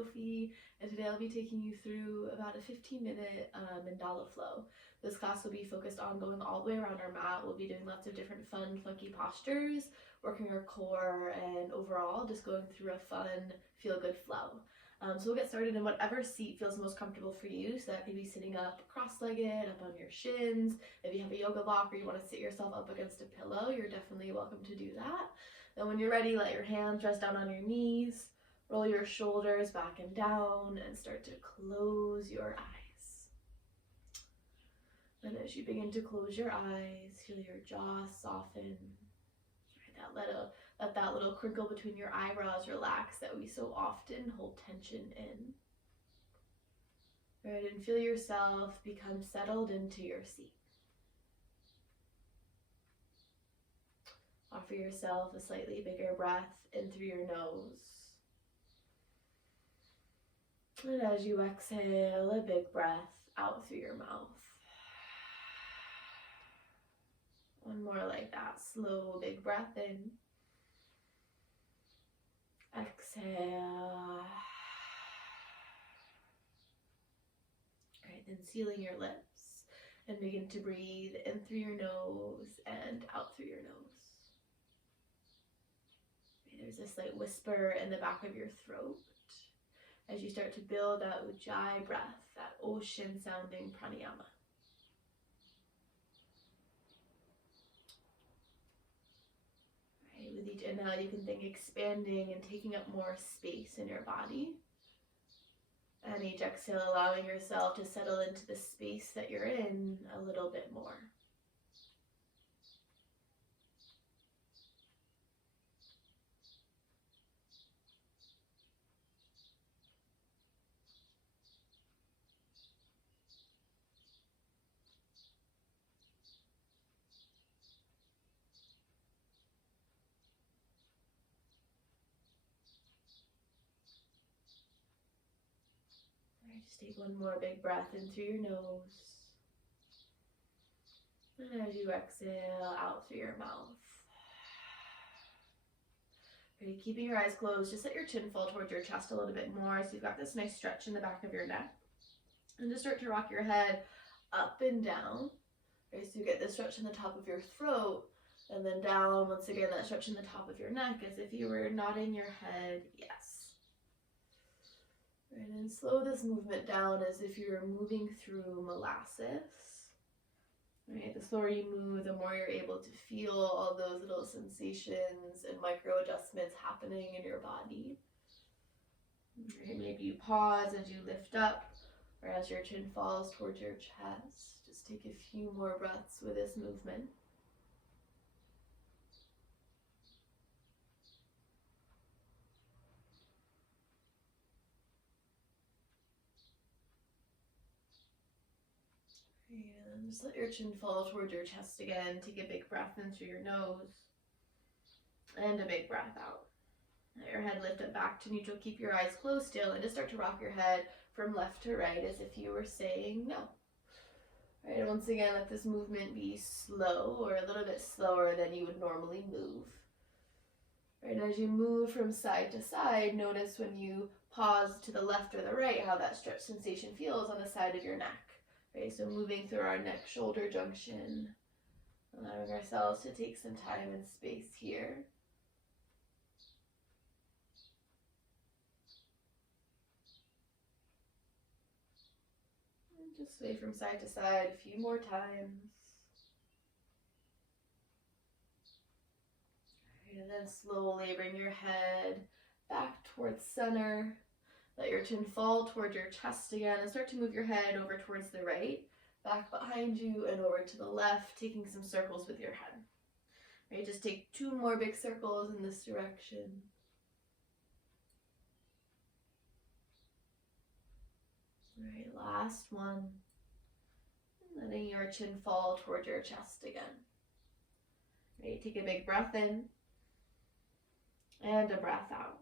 Sophie, and today I'll be taking you through about a 15-minute Mandala flow. This class will be focused on going all the way around our mat. We'll be doing lots of different fun, funky postures, working our core, and overall just going through a fun, feel-good flow. So we'll get started in whatever seat feels most comfortable for you. So that could be sitting up cross-legged, up on your shins. If you have a yoga block or you want to sit yourself up against a pillow, you're definitely welcome to do that. Then when you're ready, let your hands rest down on your knees, roll your shoulders back and down, and start to close your eyes. And as you begin to close your eyes, feel your jaw soften. Let that little crinkle between your eyebrows relax that we so often hold tension in. Right, and feel yourself become settled into your seat. Offer yourself a slightly bigger breath in through your nose. And as you exhale, a big breath out through your mouth. One more like that, slow, big breath in. Exhale. Alright, then sealing your lips and begin to breathe in through your nose and out through your nose. There's a slight whisper in the back of your throat as you start to build that Ujjayi breath, that ocean sounding pranayama. With each inhale, you can think expanding and taking up more space in your body. And each exhale, allowing yourself to settle into the space that you're in a little bit more. Just take one more big breath in through your nose. And as you exhale, out through your mouth. Ready, keeping your eyes closed, just let your chin fall towards your chest a little bit more so you've got this nice stretch in the back of your neck. And just start to rock your head up and down. Right, so you get this stretch in the top of your throat, and then down, once again, that stretch in the top of your neck as if you were nodding your head yes. Right, and slow this movement down as if you're moving through molasses. Right, the slower you move, the more you're able to feel all those little sensations and micro adjustments happening in your body. Right, maybe you pause as you lift up or as your chin falls towards your chest. Just take a few more breaths with this movement. And just let your chin fall towards your chest again. Take a big breath in through your nose and a big breath out. Let your head lift up back to neutral. Keep your eyes closed still and just start to rock your head from left to right as if you were saying no. Right, and once again, let this movement be slow or a little bit slower than you would normally move. Right, and as you move from side to side, notice when you pause to the left or the right how that stretch sensation feels on the side of your neck. Right, so moving through our neck-shoulder junction, allowing ourselves to take some time and space here. And just sway from side to side a few more times. Right, and then slowly bring your head back towards center. Let your chin fall towards your chest again and start to move your head over towards the right, back behind you and over to the left, taking some circles with your head. Right, just take 2 more big circles in this direction. Right, last one. Letting your chin fall towards your chest again. Right, take a big breath in and a breath out.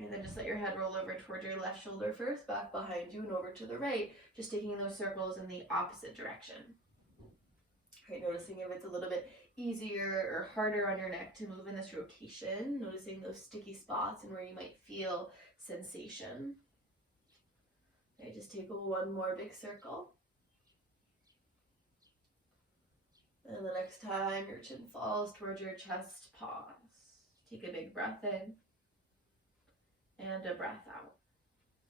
And then just let your head roll over towards your left shoulder first, back behind you and over to the right, just taking those circles in the opposite direction. Right, noticing if it's a little bit easier or harder on your neck to move in this rotation, noticing those sticky spots and where you might feel sensation. Okay, just take one more big circle. And the next time your chin falls towards your chest, pause. Take a big breath in and a breath out.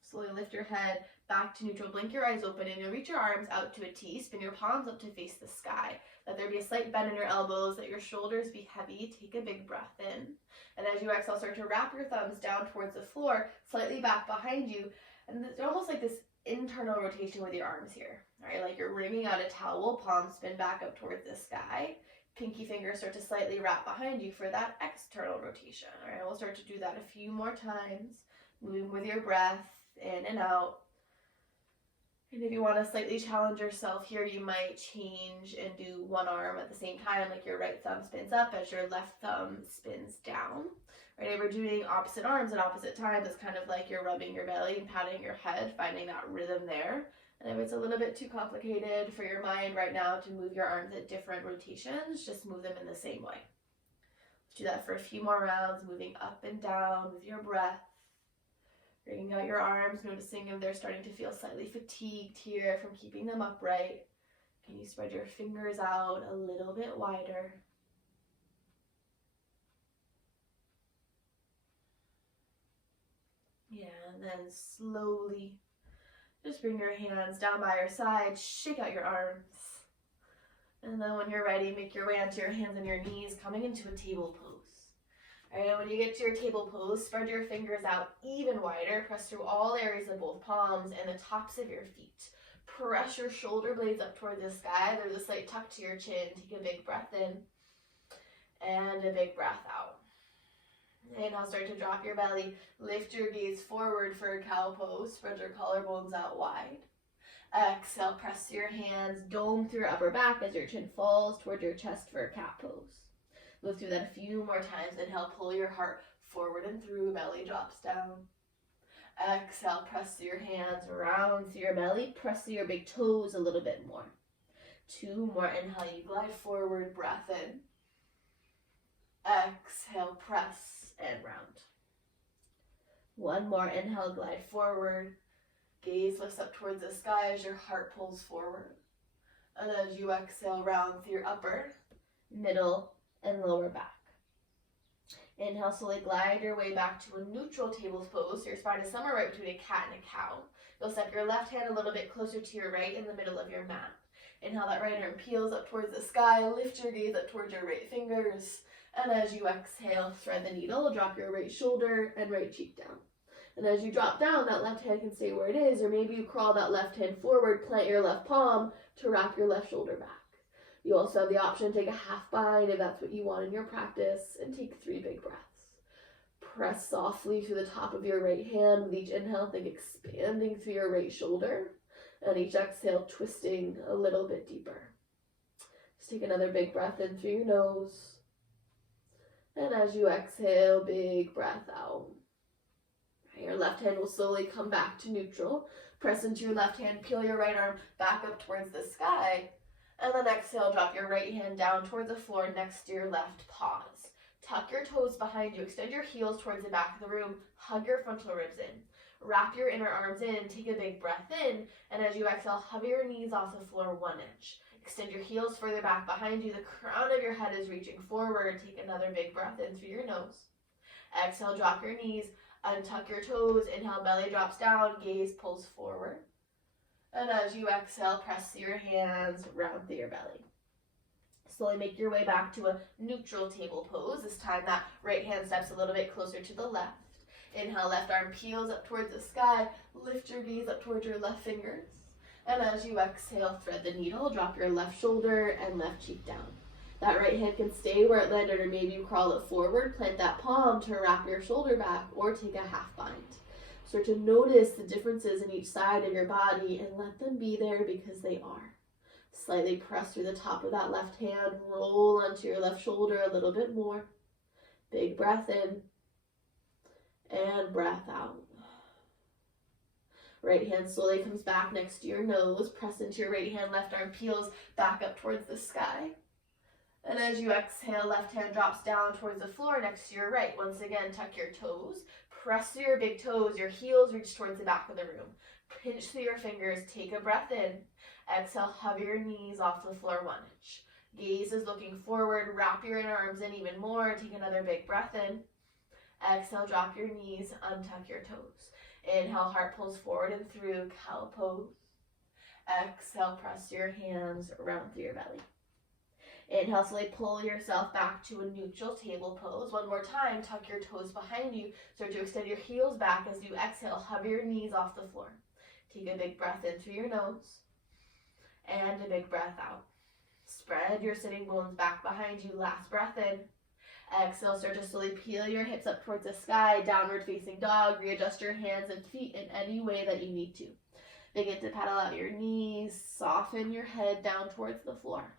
Slowly lift your head back to neutral. Blink your eyes open and you'll reach your arms out to a T. Spin your palms up to face the sky. Let there be a slight bend in your elbows. Let your shoulders be heavy. Take a big breath in. And as you exhale, start to wrap your thumbs down towards the floor, slightly back behind you. And it's almost like this internal rotation with your arms here. All right, like you're wringing out a towel, palms spin back up towards the sky. Pinky fingers start to slightly wrap behind you for that external rotation. All right, we'll start to do that a few more times, moving with your breath in and out. And if you want to slightly challenge yourself here, you might change and do one arm at the same time, like your right thumb spins up as your left thumb spins down. Right, if we're doing opposite arms at opposite times, it's kind of like you're rubbing your belly and patting your head, finding that rhythm there. And if it's a little bit too complicated for your mind right now to move your arms at different rotations, just move them in the same way. Let's do that for a few more rounds, moving up and down with your breath. Bringing out your arms, noticing if they're starting to feel slightly fatigued here from keeping them upright. Can you spread your fingers out a little bit wider? Yeah, and then slowly just bring your hands down by your side, shake out your arms. And then when you're ready, make your way onto your hands and your knees, coming into a table pose. All right, when you get to your table pose, spread your fingers out even wider. Press through all areas of both palms and the tops of your feet. Press your shoulder blades up toward the sky. There's a slight tuck to your chin. Take a big breath in and a big breath out. And I'll start to drop your belly. Lift your gaze forward for a cow pose. Spread your collarbones out wide. Exhale, press your hands, dome through your upper back as your chin falls toward your chest for a cat pose. We'll do that a few more times. Inhale, pull your heart forward and through, belly drops down. Exhale, press your hands around through your belly, press through your big toes a little bit more. 2 more, inhale, you glide forward, breath in. Exhale, press and round. 1 more, inhale, glide forward. Gaze lifts up towards the sky as your heart pulls forward. And as you exhale, round through your upper, middle, and lower back. Inhale, slowly glide your way back to a neutral table pose. So your spine is somewhere right between a cat and a cow. You'll step your left hand a little bit closer to your right in the middle of your mat. Inhale, that right arm peels up towards the sky. Lift your gaze up towards your right fingers. And as you exhale, thread the needle. Drop your right shoulder and right cheek down. And as you drop down, that left hand can stay where it is, or maybe you crawl that left hand forward, plant your left palm to wrap your left shoulder back. You also have the option to take a half bind if that's what you want in your practice, and take 3 big breaths. Press softly through the top of your right hand. With each inhale, think expanding through your right shoulder, and each exhale, twisting a little bit deeper. Just take another big breath in through your nose, and as you exhale, big breath out. Your left hand will slowly come back to neutral. Press into your left hand, peel your right arm back up towards the sky. And then exhale, drop your right hand down towards the floor next to your left. Pause. Tuck your toes behind you. Extend your heels towards the back of the room. Hug your frontal ribs in. Wrap your inner arms in. Take a big breath in. And as you exhale, hover your knees off the floor 1 inch. Extend your heels further back behind you. The crown of your head is reaching forward. Take another big breath in through your nose. Exhale, drop your knees. Untuck your toes. Inhale, belly drops down. Gaze pulls forward. And as you exhale, press your hands round through your belly. Slowly make your way back to a neutral table pose. This time that right hand steps a little bit closer to the left. Inhale, left arm peels up towards the sky. Lift your gaze up towards your left fingers. And as you exhale, thread the needle. Drop your left shoulder and left cheek down. That right hand can stay where it landed, or maybe you crawl it forward. Plant that palm to wrap your shoulder back, or take a half bind. Start to notice the differences in each side of your body and let them be there because they are. Slightly press through the top of that left hand. Roll onto your left shoulder a little bit more. Big breath in and breath out. Right hand slowly comes back next to your nose. Press into your right hand. Left arm peels back up towards the sky. And as you exhale, left hand drops down towards the floor next to your right. Once again, tuck your toes. Press through your big toes, your heels reach towards the back of the room. Pinch through your fingers, take a breath in. Exhale, hover your knees off the floor 1 inch. Gaze is looking forward, wrap your inner arms in even more, take another big breath in. Exhale, drop your knees, untuck your toes. Inhale, heart pulls forward and through, cow pose. Exhale, press your hands round through your belly. Inhale, slowly pull yourself back to a neutral table pose. One more time, tuck your toes behind you. Start to extend your heels back as you exhale. Hover your knees off the floor. Take a big breath in through your nose and a big breath out. Spread your sitting bones back behind you. Last breath in. Exhale, start to slowly peel your hips up towards the sky. Downward facing dog. Readjust your hands and feet in any way that you need to. Begin to paddle out your knees. Soften your head down towards the floor.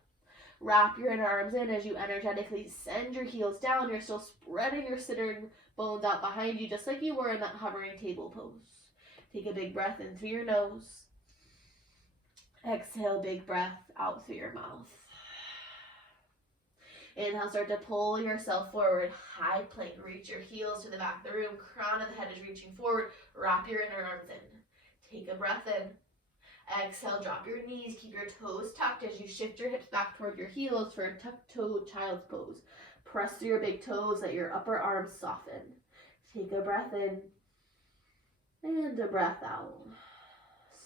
Wrap your inner arms in as you energetically send your heels down. You're still spreading your sitting bones out behind you, just like you were in that hovering table pose. Take a big breath in through your nose. Exhale, big breath out through your mouth. Inhale, start to pull yourself forward. High plank, reach your heels to the back of the room. Crown of the head is reaching forward. Wrap your inner arms in. Take a breath in. Exhale, drop your knees, keep your toes tucked as you shift your hips back toward your heels for a tucked toe child's pose. Press through your big toes, let your upper arms soften. Take a breath in and a breath out.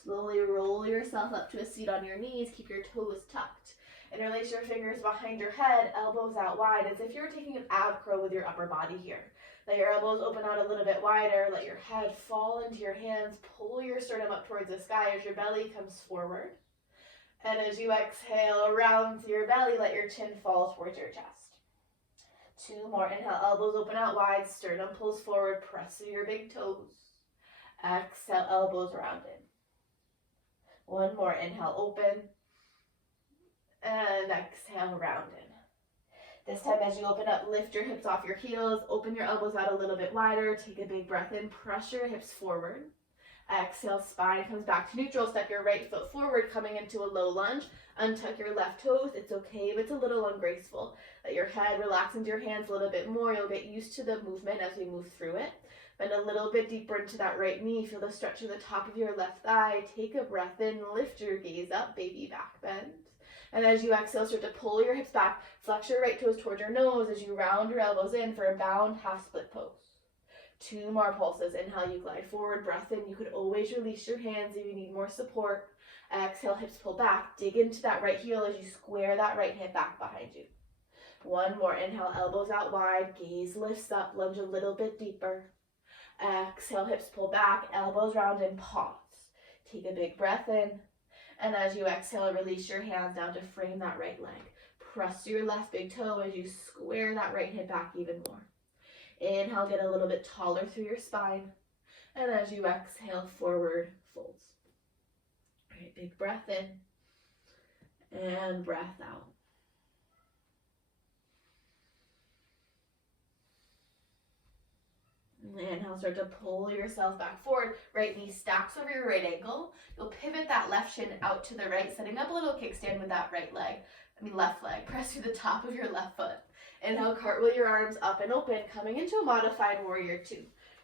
Slowly roll yourself up to a seat on your knees, keep your toes tucked. Interlace your fingers behind your head, elbows out wide, as if you're taking an ab curl with your upper body here. Let your elbows open out a little bit wider. Let your head fall into your hands. Pull your sternum up towards the sky as your belly comes forward. And as you exhale, round through your belly, let your chin fall towards your chest. 2 more. Inhale, elbows open out wide. Sternum pulls forward. Press through your big toes. Exhale, elbows rounded. 1 more. Inhale, open. And exhale, rounded. This time as you open up, lift your hips off your heels, open your elbows out a little bit wider, take a big breath in, press your hips forward. Exhale, spine comes back to neutral, step your right foot forward, coming into a low lunge. Untuck your left toes, it's okay if it's a little ungraceful. Let your head relax into your hands a little bit more, you'll get used to the movement as we move through it. Bend a little bit deeper into that right knee, feel the stretch to the top of your left thigh, take a breath in, lift your gaze up, baby back bend. And as you exhale, start to pull your hips back, flex your right toes towards your nose as you round your elbows in for a bound half split pose. 2 more pulses. Inhale, you glide forward, breath in. You could always release your hands if you need more support. Exhale, hips pull back. Dig into that right heel as you square that right hip back behind you. 1 more. Inhale, elbows out wide, gaze lifts up, lunge a little bit deeper. Exhale, hips pull back, elbows round and pause. Take a big breath in. And as you exhale, release your hands down to frame that right leg. Press your left big toe as you square that right hip back even more. Inhale, get a little bit taller through your spine. And as you exhale, forward folds. All right, big breath in and breath out. Inhale, start to pull yourself back forward. Right knee stacks over your right ankle. You'll pivot that left shin out to the right, setting up a little kickstand with that left leg. Press through the top of your left foot. Inhale, cartwheel your arms up and open, coming into a modified warrior 2.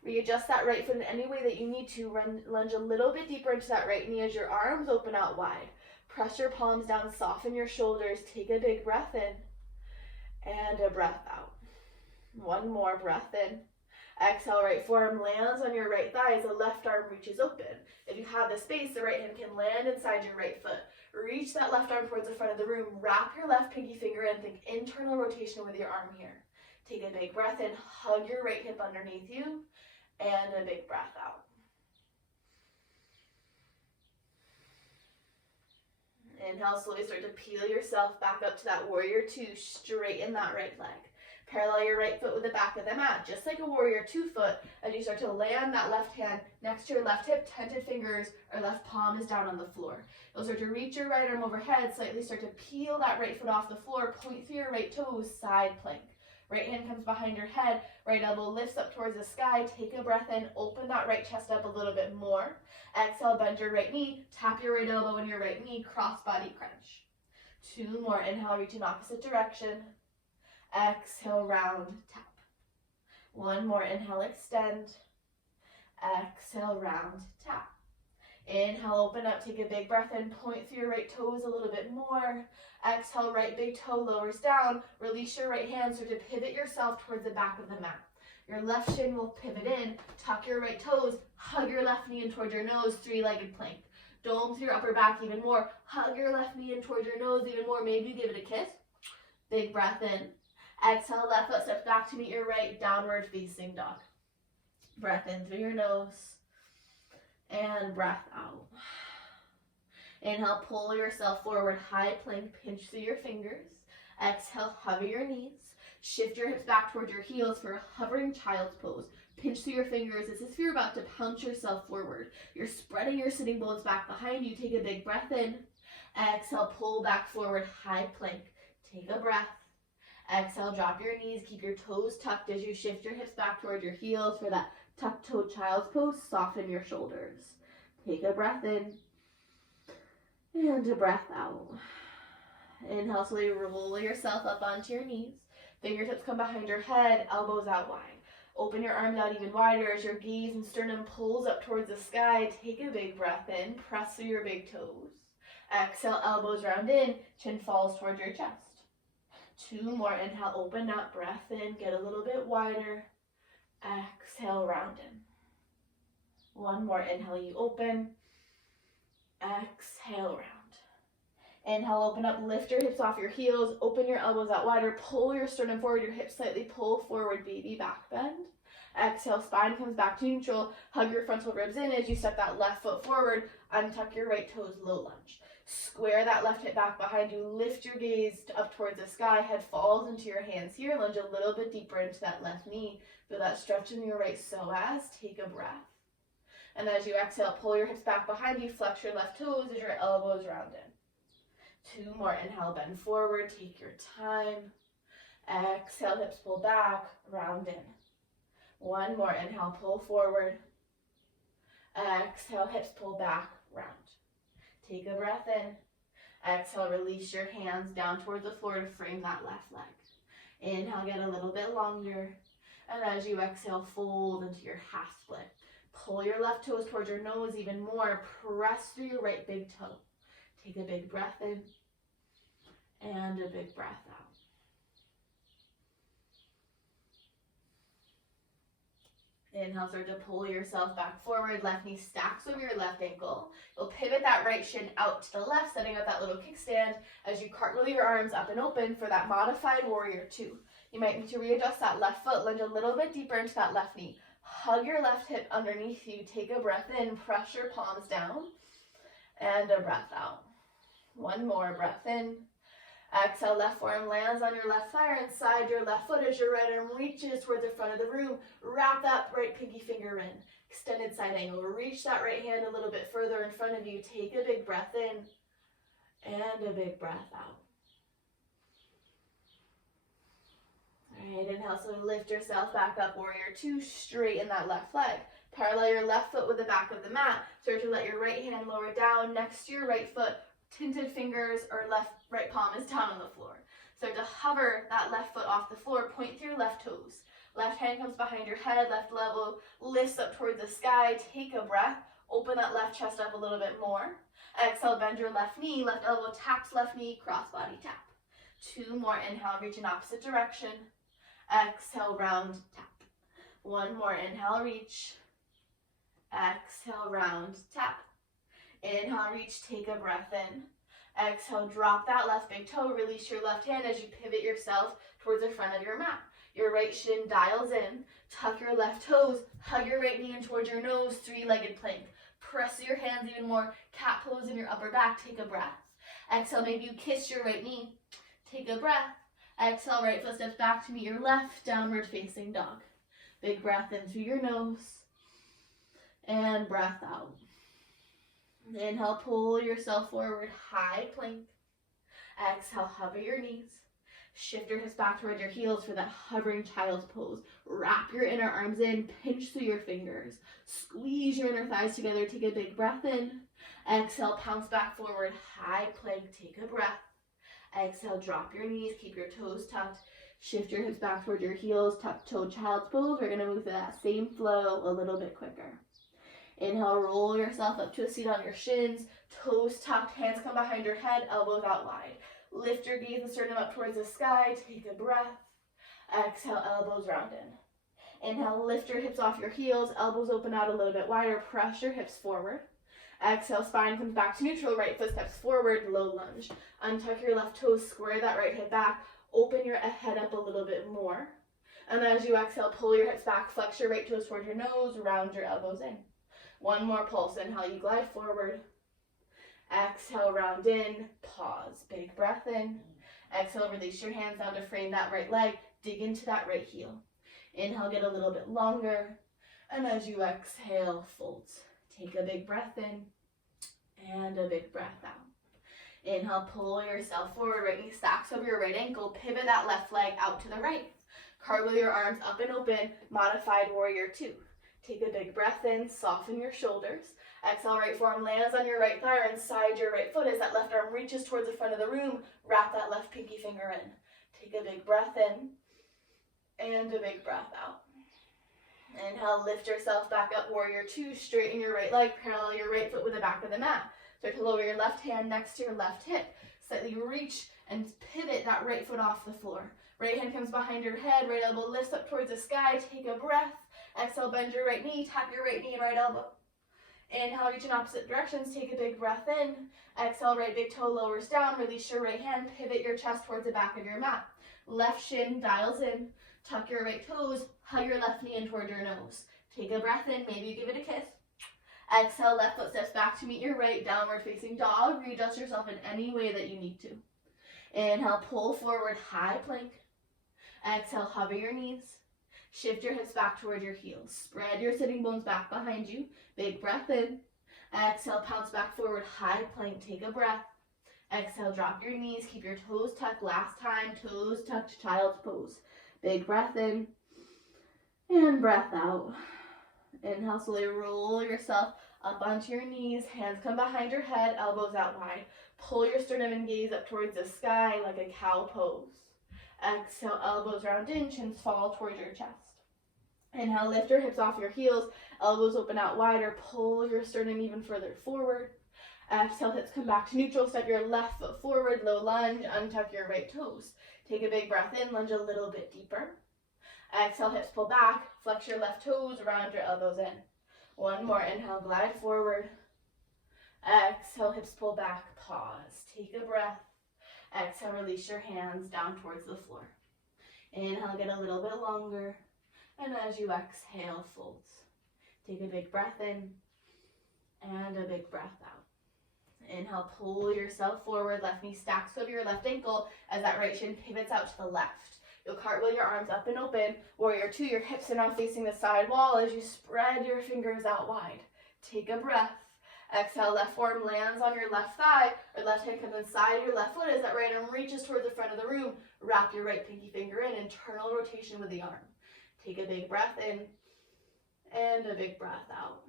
Readjust that right foot in any way that you need to. Lunge a little bit deeper into that right knee as your arms open out wide. Press your palms down, soften your shoulders. Take a big breath in and a breath out. 1 more breath in. Exhale, right forearm lands on your right thigh as the left arm reaches open. If you have the space, the right hand can land inside your right foot. Reach that left arm towards the front of the room. Wrap your left pinky finger in. Think internal rotation with your arm here. Take a big breath in. Hug your right hip underneath you. And a big breath out. Inhale, slowly start to peel yourself back up to that warrior 2. Straighten that right leg. Parallel your right foot with the back of the mat, just like a warrior 2 foot, as you start to land that left hand next to your left hip, tented fingers, or left palm is down on the floor. You'll start to reach your right arm overhead, slightly start to peel that right foot off the floor, point through your right toes, side plank. Right hand comes behind your head, right elbow lifts up towards the sky, take a breath in, open that right chest up a little bit more. Exhale, bend your right knee, tap your right elbow in your right knee, cross body crunch. 2 more, inhale, reach in opposite direction. Exhale, round, tap. 1 more, inhale, extend. Exhale, round, tap. Inhale, open up, take a big breath in, point through your right toes a little bit more. Exhale, right big toe lowers down. Release your right hand, so to pivot yourself towards the back of the mat. Your left shin will pivot in, tuck your right toes, hug your left knee in towards your nose, three-legged plank. Dome through your upper back even more. Hug your left knee in towards your nose even more. Maybe give it a kiss. Big breath in. Exhale, left foot steps back to meet your right, downward facing dog. Breath in through your nose. And breath out. Inhale, pull yourself forward, high plank, pinch through your fingers. Exhale, hover your knees. Shift your hips back towards your heels for a hovering child's pose. Pinch through your fingers. This is if you're about to pounce yourself forward. You're spreading your sitting bones back behind you. Take a big breath in. Exhale, pull back forward, high plank. Take a breath. Exhale, drop your knees. Keep your toes tucked as you shift your hips back towards your heels for that tuck-toed child's pose. Soften your shoulders. Take a breath in. And a breath out. Inhale, slowly roll yourself up onto your knees. Fingertips come behind your head, elbows out wide. Open your arms out even wider as your gaze and sternum pulls up towards the sky. Take a big breath in, press through your big toes. Exhale, elbows round in, chin falls towards your chest. Two more, inhale, open up, breath in, get a little bit wider. Exhale, round in. One more, inhale, you open. Exhale, round. Inhale, open up, lift your hips off your heels, open your elbows out wider, pull your sternum forward, your hips slightly pull forward, baby back bend. Exhale, spine comes back to neutral, hug your frontal ribs in as you step that left foot forward, untuck your right toes, low lunge. Square that left hip back behind you, lift your gaze up towards the sky, head falls into your hands here, lunge a little bit deeper into that left knee, feel that stretch in your right psoas, take a breath. And as you exhale, pull your hips back behind you, flex your left toes as your elbows round in. Two more, inhale, bend forward, take your time. Exhale, hips pull back, round in. One more, inhale, pull forward. Exhale, hips pull back, round. Take a breath in. Exhale, release your hands down towards the floor to frame that left leg. Inhale, get a little bit longer. And as you exhale, fold into your half split. Pull your left toes towards your nose even more. Press through your right big toe. Take a big breath in and a big breath out. Inhale, start to pull yourself back forward. Left knee stacks over your left ankle. You'll pivot that right shin out to the left, setting up that little kickstand as you cartwheel your arms up and open for that modified warrior two. You might need to readjust that left foot, lunge a little bit deeper into that left knee. Hug your left hip underneath you. Take a breath in, press your palms down, and a breath out. One more, breath in. Exhale, left forearm lands on your left thigh or inside your left foot as your right arm reaches towards the front of the room. Wrap that right pinky finger in. Extended side angle. Reach that right hand a little bit further in front of you. Take a big breath in and a big breath out. All right, inhale, so lift yourself back up, warrior two, straighten that left leg. Parallel your left foot with the back of the mat. Start to let your right hand lower down next to your right foot. Tinted fingers or right palm is down on the floor. Start to hover that left foot off the floor, point through your left toes. Left hand comes behind your head, left elbow lifts up towards the sky. Take a breath, open that left chest up a little bit more. Exhale, bend your left knee, left elbow taps left knee, cross body tap. Two more, inhale, reach in opposite direction. Exhale, round, tap. One more, inhale, reach. Exhale, round, tap. Inhale, reach, take a breath in. Exhale, drop that left big toe, release your left hand as you pivot yourself towards the front of your mat. Your right shin dials in, tuck your left toes, hug your right knee in towards your nose, three-legged plank. Press your hands even more, cat pose in your upper back, take a breath. Exhale, maybe you kiss your right knee. Take a breath. Exhale, right foot steps back to meet your left, downward facing dog. Big breath in through your nose, and breath out. Inhale, pull yourself forward, high plank. Exhale, hover your knees. Shift your hips back towards your heels for that hovering child's pose. Wrap your inner arms in, pinch through your fingers. Squeeze your inner thighs together, take a big breath in. Exhale, pounce back forward, high plank, take a breath. Exhale, drop your knees, keep your toes tucked. Shift your hips back towards your heels, tuck toe child's pose. We're gonna move to that same flow a little bit quicker. Inhale, roll yourself up to a seat on your shins, toes tucked, hands come behind your head, elbows out wide. Lift your gaze and sternum up towards the sky, take a breath. Exhale, elbows round in. Inhale, lift your hips off your heels, elbows open out a little bit wider, press your hips forward. Exhale, spine comes back to neutral, right foot steps forward, low lunge. Untuck your left toes, square that right hip back, open your head up a little bit more. And then as you exhale, pull your hips back, flex your right toes toward your nose, round your elbows in. One more pulse. Inhale, you glide forward. Exhale, round in, pause, big breath in. Exhale, release your hands down to frame that right leg, dig into that right heel. Inhale, get a little bit longer. And as you exhale, fold. Take a big breath in and a big breath out. Inhale, pull yourself forward, right knee stacks over your right ankle, pivot that left leg out to the right. Cartwheel your arms up and open, modified warrior two. Take a big breath in, soften your shoulders. Exhale, right forearm lands on your right thigh or inside your right foot as that left arm reaches towards the front of the room. Wrap that left pinky finger in. Take a big breath in and a big breath out. Inhale, lift yourself back up, warrior two. Straighten your right leg, parallel your right foot with the back of the mat. Start to lower your left hand next to your left hip. Slightly reach and pivot that right foot off the floor. Right hand comes behind your head, right elbow lifts up towards the sky. Take a breath. Exhale, bend your right knee, tap your right knee and right elbow. Inhale, reach in opposite directions, take a big breath in. Exhale, right big toe lowers down, release your right hand, pivot your chest towards the back of your mat. Left shin dials in, tuck your right toes, hug your left knee in toward your nose. Take a breath in, maybe you give it a kiss. Exhale, left foot steps back to meet your right, downward facing dog. Readjust yourself in any way that you need to. Inhale, pull forward, high plank. Exhale, hover your knees. Shift your hips back toward your heels. Spread your sitting bones back behind you. Big breath in. Exhale, pounce back forward, high plank. Take a breath. Exhale, drop your knees. Keep your toes tucked. Last time, toes tucked, child's pose. Big breath in and breath out. Inhale, slowly roll yourself up onto your knees. Hands come behind your head, elbows out wide. Pull your sternum and gaze up towards the sky like a cow pose. Exhale, elbows round in, chins fall towards your chest. Inhale, lift your hips off your heels, elbows open out wider, pull your sternum even further forward. Exhale, hips come back to neutral, step your left foot forward, low lunge, untuck your right toes. Take a big breath in, lunge a little bit deeper. Exhale, hips pull back, flex your left toes, round your elbows in. One more, inhale, glide forward. Exhale, hips pull back, pause, take a breath. Exhale, release your hands down towards the floor. Inhale, get a little bit longer. And as you exhale, fold. Take a big breath in and a big breath out. Inhale, pull yourself forward. Left knee stacks over your left ankle as that right shin pivots out to the left. You'll cartwheel your arms up and open. Warrior two, your hips are now facing the side wall as you spread your fingers out wide. Take a breath. Exhale, left forearm lands on your left thigh, or left hand comes inside your left foot as that right arm reaches towards the front of the room. Wrap your right pinky finger in, internal rotation with the arm. Take a big breath in and a big breath out.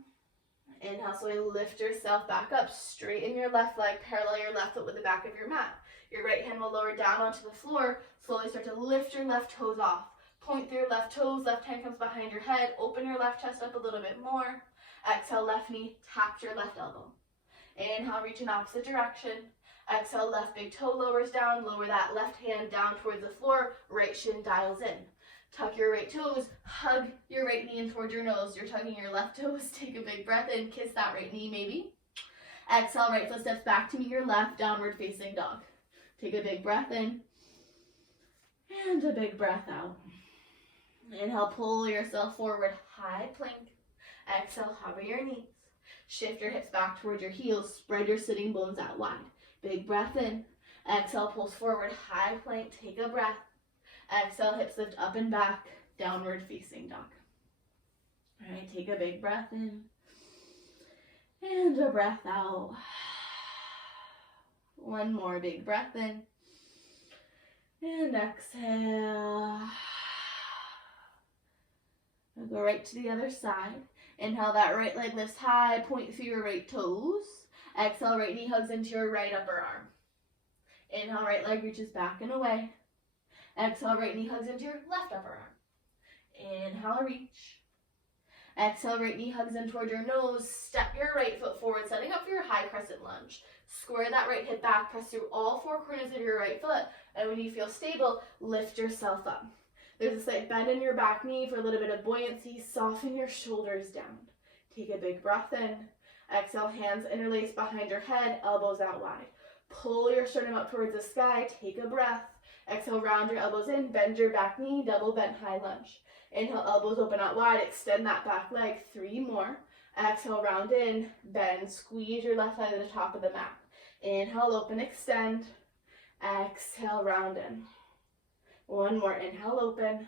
Inhale, slowly lift yourself back up. Straighten your left leg, parallel your left foot with the back of your mat. Your right hand will lower down onto the floor. Slowly start to lift your left toes off. Point through your left toes, left hand comes behind your head. Open your left chest up a little bit more. Exhale, left knee, tap your left elbow. Inhale, reach in opposite direction. Exhale, left big toe lowers down. Lower that left hand down towards the floor. Right shin dials in. Tuck your right toes. Hug your right knee in towards your nose. You're tugging your left toes. Take a big breath in. Kiss that right knee maybe. Exhale, right foot steps back to meet your left. Downward facing dog. Take a big breath in and a big breath out. Inhale, pull yourself forward. High plank. Exhale, hover your knees. Shift your hips back towards your heels. Spread your sitting bones out wide. Big breath in. Exhale, pulse forward. High plank. Take a breath. Exhale, hips lift up and back. Downward facing dog. All right, take a big breath in and a breath out. One more big breath in and exhale. We'll go right to the other side. Inhale, that right leg lifts high, point through your right toes. Exhale, right knee hugs into your right upper arm. Inhale, right leg reaches back and away. Exhale, right knee hugs into your left upper arm. Inhale, reach. Exhale, right knee hugs in toward your nose. Step your right foot forward, setting up for your high crescent lunge. Square that right hip back, press through all four corners of your right foot, and when you feel stable, lift yourself up. There's a slight bend in your back knee for a little bit of buoyancy. Soften your shoulders down. Take a big breath in. Exhale, hands interlace behind your head, elbows out wide. Pull your sternum up towards the sky, take a breath. Exhale, round your elbows in, bend your back knee, double bent high lunge. Inhale, elbows open out wide, extend that back leg, 3 more. Exhale, round in, bend, squeeze your left leg to the top of the mat. Inhale, open, extend. Exhale, round in. 1 more, inhale, open.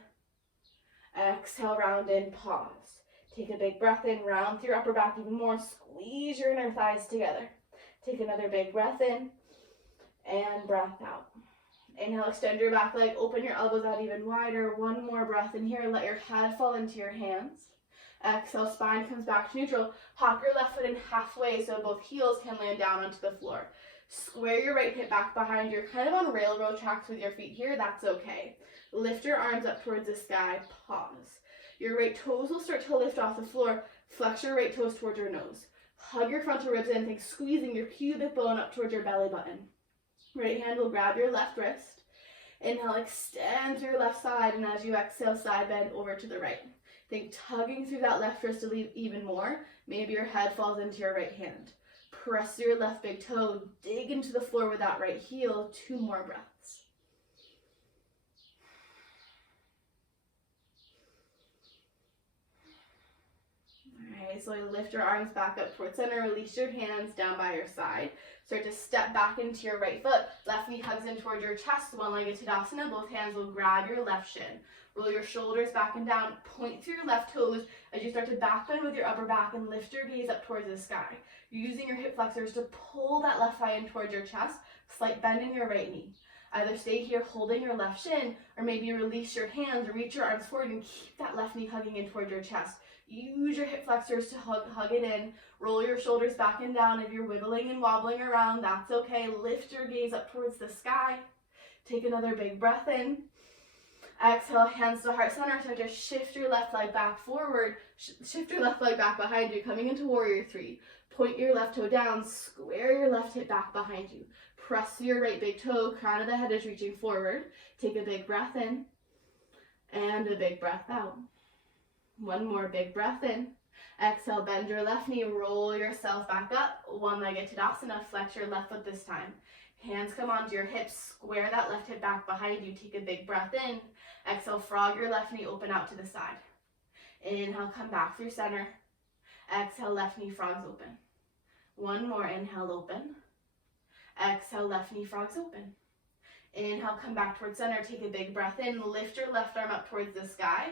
Exhale, round in, pause. Take a big breath in, round through your upper back even more, squeeze your inner thighs together. Take another big breath in, and breath out. Inhale, extend your back leg, open your elbows out even wider. 1 more breath in here, let your head fall into your hands. Exhale, spine comes back to neutral. Hop your left foot in halfway so both heels can land down onto the floor. Square your right hip back behind you. You're kind of on railroad tracks with your feet here, that's okay. Lift your arms up towards the sky, pause. Your right toes will start to lift off the floor. Flex your right toes towards your nose. Hug your frontal ribs in, think squeezing your pubic bone up towards your belly button. Right hand will grab your left wrist. Inhale, extend through your left side, and as you exhale, side bend over to the right. Think tugging through that left wrist to leave even more. Maybe your head falls into your right hand. Press your left big toe, dig into the floor with that right heel. 2 more breaths. Alright, slowly lift your arms back up towards center, release your hands down by your side. Start to step back into your right foot. Left knee hugs in toward your chest, one-legged Tadasana. Both hands will grab your left shin. Roll your shoulders back and down. Point through your left toes as you start to back bend with your upper back and lift your gaze up towards the sky. You're using your hip flexors to pull that left thigh in towards your chest. Slight bend in your right knee. Either stay here holding your left shin, or maybe release your hands, reach your arms forward, and keep that left knee hugging in towards your chest. Use your hip flexors to hug it in. Roll your shoulders back and down. If you're wiggling and wobbling around, that's okay. Lift your gaze up towards the sky. Take another big breath in. Exhale, hands to heart center. Start to shift your left leg back forward. Shift your left leg back behind you, coming into warrior 3. Point your left toe down. Square your left hip back behind you. Press your right big toe. Crown of the head is reaching forward. Take a big breath in and a big breath out. 1 more big breath in. Exhale, bend your left knee, roll yourself back up. One-legged Tadasana, flex your left foot this time. Hands come onto your hips, square that left hip back behind you. Take a big breath in. Exhale, frog your left knee, open out to the side. Inhale, come back through center. Exhale, left knee, frogs open. 1 more, inhale, open. Exhale, left knee, frogs open. Inhale, come back towards center, take a big breath in, lift your left arm up towards the sky.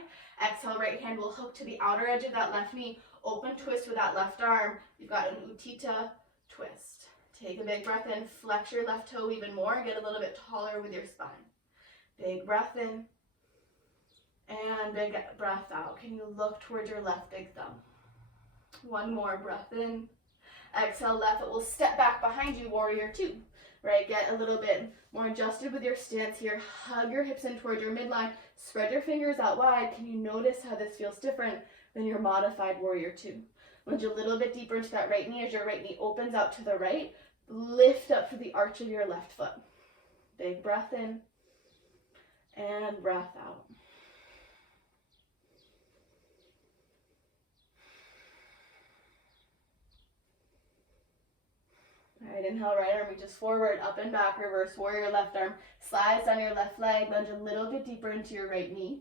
Exhale, right hand will hook to the outer edge of that left knee, open twist with that left arm. You've got an Uttita twist. Take a big breath in, flex your left toe even more, get a little bit taller with your spine. Big breath in, and big breath out. Can you look towards your left big thumb? 1 more breath in. Exhale, left foot will step back behind you, warrior 2. Right, get a little bit more adjusted with your stance here. Hug your hips in towards your midline. Spread your fingers out wide. Can you notice how this feels different than your modified warrior 2? Lunge a little bit deeper into that right knee as your right knee opens out to the right. Lift up to the arch of your left foot. Big breath in and breath out. Alright, inhale, right arm reaches forward, up and back, reverse warrior, left arm slides down your left leg, lunge a little bit deeper into your right knee.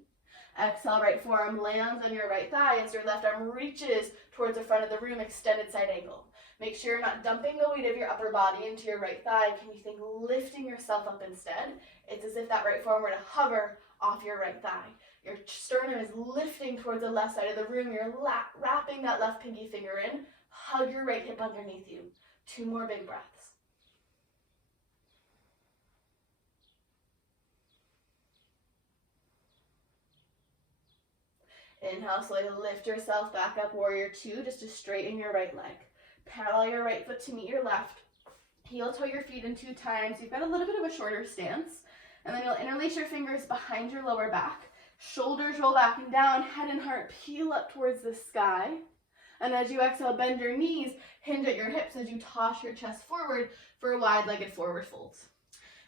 Exhale, right forearm lands on your right thigh as your left arm reaches towards the front of the room, extended side angle. Make sure you're not dumping the weight of your upper body into your right thigh. Can you think lifting yourself up instead? It's as if that right forearm were to hover off your right thigh. Your sternum is lifting towards the left side of the room. You're wrapping that left pinky finger in. Hug your right hip underneath you. 2 more big breaths. Inhale, slowly lift yourself back up, warrior 2, just to straighten your right leg. Parallel your right foot to meet your left. Heel toe your feet in 2 times. You've got a little bit of a shorter stance. And then you'll interlace your fingers behind your lower back. Shoulders roll back and down, head and heart peel up towards the sky. And as you exhale, bend your knees, hinge at your hips as you toss your chest forward for a wide-legged forward fold.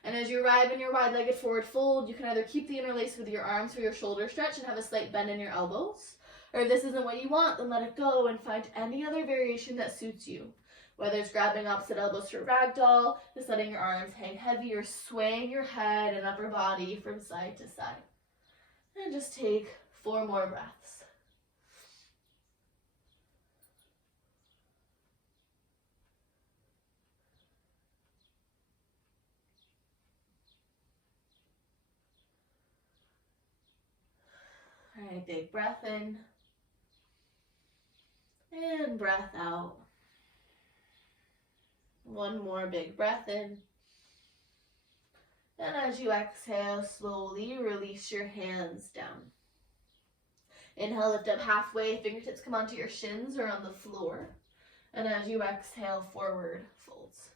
And as you arrive in your wide-legged forward fold, you can either keep the interlace with your arms for your shoulder stretch and have a slight bend in your elbows, or if this isn't what you want, then let it go and find any other variation that suits you. Whether it's grabbing opposite elbows for ragdoll, just letting your arms hang heavy, or swaying your head and upper body from side to side. And just take 4 more breaths. All right, big breath in. And breath out. 1 more big breath in. And as you exhale, slowly release your hands down. Inhale, lift up halfway, fingertips come onto your shins or on the floor. And as you exhale, forward folds.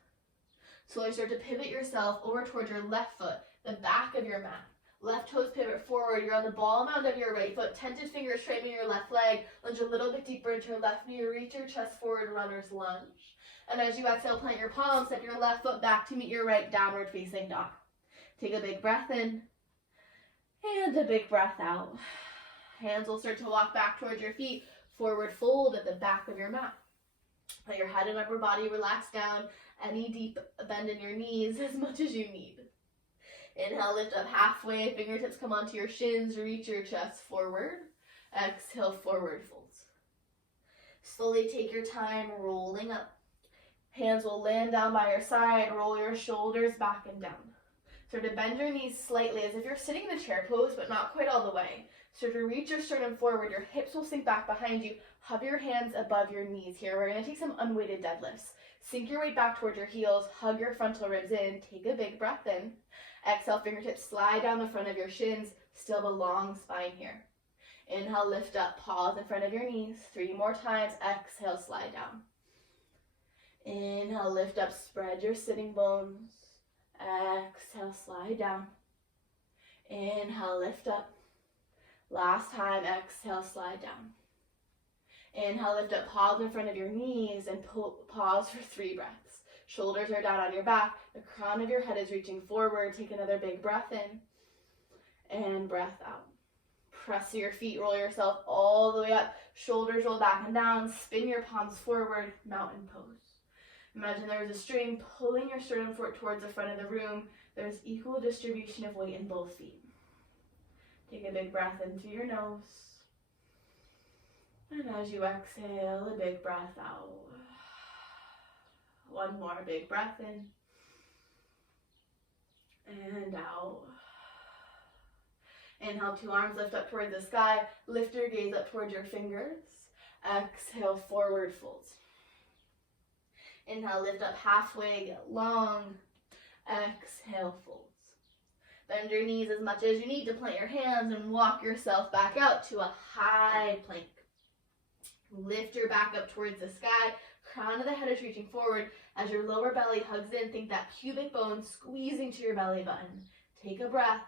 Slowly start to pivot yourself over towards your left foot, the back of your mat. Left toes pivot forward, you're on the ball mound of your right foot, tented fingers straightening your left leg, lunge a little bit deeper into your left knee, reach your chest forward, runner's lunge. And as you exhale, plant your palms, step your left foot back to meet your right, downward facing dog. Take a big breath in, and a big breath out. Hands will start to walk back towards your feet, forward fold at the back of your mat. Let your head and upper body relax down, any deep bend in your knees as much as you need. Inhale, lift up halfway, fingertips come onto your shins, reach your chest forward. Exhale, forward folds. Slowly take your time rolling up. Hands will land down by your side, roll your shoulders back and down. Start to bend your knees slightly as if you're sitting in a chair pose, but not quite all the way. Start to reach your sternum forward, your hips will sink back behind you. Hover your hands above your knees here. We're going to take some unweighted deadlifts. Sink your weight back towards your heels, hug your frontal ribs in, take a big breath in. Exhale, fingertips slide down the front of your shins, still have a long spine here. Inhale, lift up, pause in front of your knees. 3 more times, exhale, slide down. Inhale, lift up, spread your sitting bones. Exhale, slide down. Inhale, lift up. Last time, exhale, slide down. Inhale, lift up, pause in front of your knees and pause for 3 breaths. Shoulders are down on your back. The crown of your head is reaching forward. Take another big breath in and breath out. Press your feet, roll yourself all the way up. Shoulders roll back and down. Spin your palms forward, mountain pose. Imagine there is a string pulling your sternum towards the front of the room. There's equal distribution of weight in both feet. Take a big breath in through your nose. And as you exhale, a big breath out. 1 more big breath in. And out. Inhale, 2 arms lift up towards the sky. Lift your gaze up towards your fingers. Exhale, forward folds. Inhale, lift up halfway, get long. Exhale, folds. Bend your knees as much as you need to plant your hands and walk yourself back out to a high plank. Lift your back up towards the sky. Crown of the head is reaching forward. As your lower belly hugs in, think that pubic bone squeezing to your belly button. Take a breath.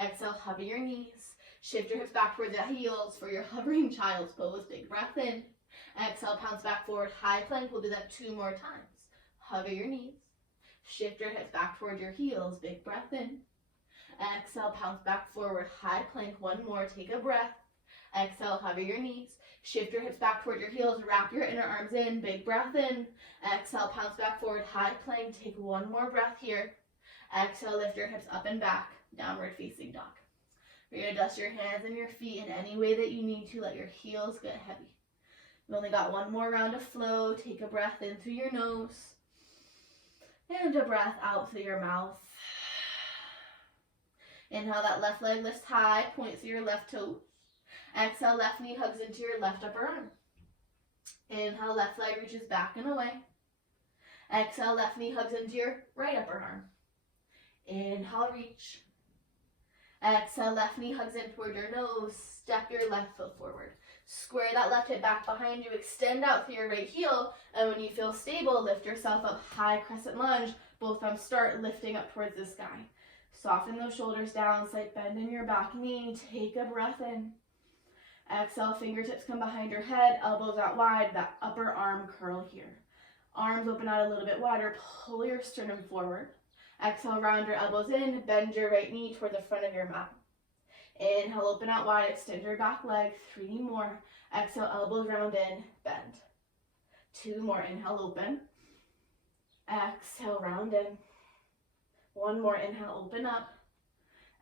Exhale, hover your knees. Shift your hips back towards the heels for your hovering child's pose. Big breath in. Exhale, pounce back forward, high plank. We'll do that 2 more times. Hover your knees. Shift your hips back towards your heels. Big breath in. Exhale, pounce back forward, high plank. 1 more. Take a breath. Exhale, hover your knees. Shift your hips back toward your heels. Wrap your inner arms in. Big breath in. Exhale, pounce back forward, high plank. Take 1 more breath here. Exhale, lift your hips up and back. Downward facing dog. Readjust your hands and your feet in any way that you need to. Let your heels get heavy. We've only got 1 more round of flow. Take a breath in through your nose. And a breath out through your mouth. Inhale, that left leg lifts high. Point through your left toes. Exhale, left knee hugs into your left upper arm. Inhale, left leg reaches back and away. Exhale, left knee hugs into your right upper arm. Inhale, reach. Exhale, left knee hugs in toward your nose. Step your left foot forward. Square that left hip back behind you. Extend out through your right heel. And when you feel stable, lift yourself up, high crescent lunge. Both arms start lifting up towards the sky. Soften those shoulders down, slight bend in your back knee. Take a breath in. Exhale, fingertips come behind your head, elbows out wide, that upper arm curl here. Arms open out a little bit wider, pull your sternum forward. Exhale, round your elbows in, bend your right knee toward the front of your mat. Inhale, open out wide, extend your back leg, 3 more. Exhale, elbows round in, bend. 2 more, inhale, open. Exhale, round in. 1 more, inhale, open up.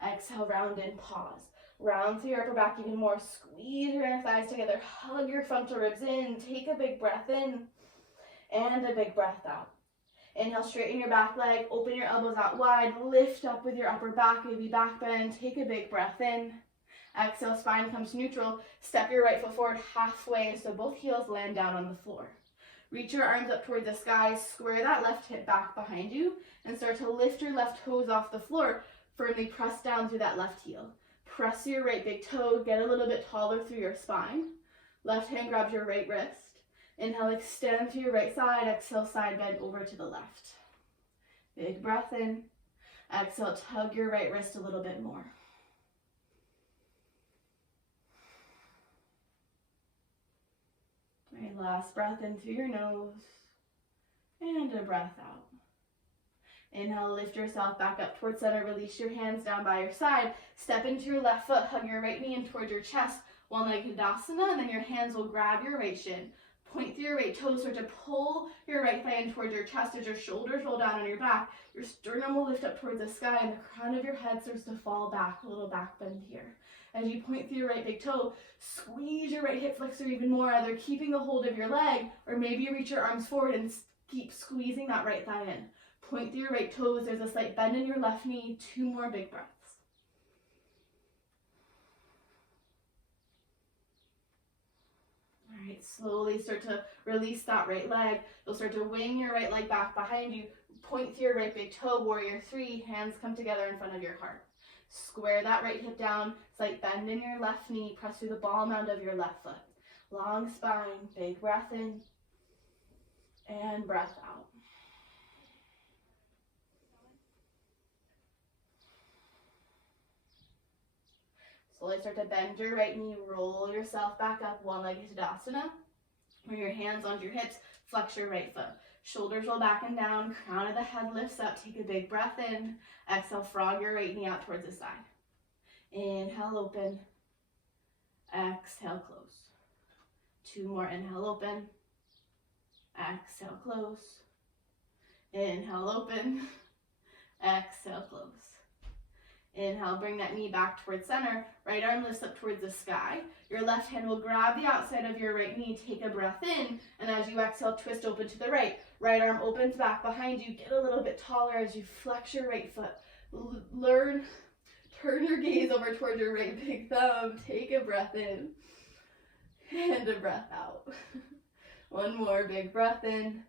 Exhale, round in, pause. Round through your upper back even more. Squeeze your inner thighs together. Hug your frontal ribs in. Take a big breath in and a big breath out. Inhale, straighten your back leg. Open your elbows out wide. Lift up with your upper back, maybe back bend. Take a big breath in. Exhale, spine comes neutral. Step your right foot forward halfway so both heels land down on the floor. Reach your arms up toward the sky. Square that left hip back behind you and start to lift your left toes off the floor. Firmly press down through that left heel. Press your right big toe, get a little bit taller through your spine. Left hand grabs your right wrist. Inhale, extend to your right side. Exhale, side bend over to the left. Big breath in. Exhale, tug your right wrist a little bit more. All right, last breath in through your nose. And a breath out. Inhale, lift yourself back up towards center. Release your hands down by your side. Step into your left foot. Hug your right knee in towards your chest. One-legged Tadasana, and then your hands will grab your right shin. Point through your right toes. Start to pull your right thigh in towards your chest as your shoulders roll down on your back. Your sternum will lift up towards the sky, and the crown of your head starts to fall back. A little back bend here. As you point through your right big toe, squeeze your right hip flexor even more, either keeping a hold of your leg, or maybe you reach your arms forward and keep squeezing that right thigh in. Point through your right toes. There's a slight bend in your left knee. 2 more big breaths. All right, slowly start to release that right leg. You'll start to wing your right leg back behind you. Point through your right big toe, warrior 3. Hands come together in front of your heart. Square that right hip down. Slight bend in your left knee. Press through the ball mound of your left foot. Long spine. Big breath in. And breath out. Slowly start to bend your right knee, roll yourself back up, one-legged Tadasana. Bring your hands onto your hips, flex your right foot. Shoulders roll back and down, crown of the head lifts up, take a big breath in. Exhale, frog your right knee out towards the side. Inhale, open. Exhale, close. 2 more, inhale, open. Exhale, close. Inhale, open. Exhale, close. Inhale, bring that knee back towards center. Right arm lifts up towards the sky. Your left hand will grab the outside of your right knee. Take a breath in. And as you exhale, twist open to the right. Right arm opens back behind you. Get a little bit taller as you flex your right foot. Turn your gaze over towards your right big thumb. Take a breath in. And a breath out. 1 more big breath in.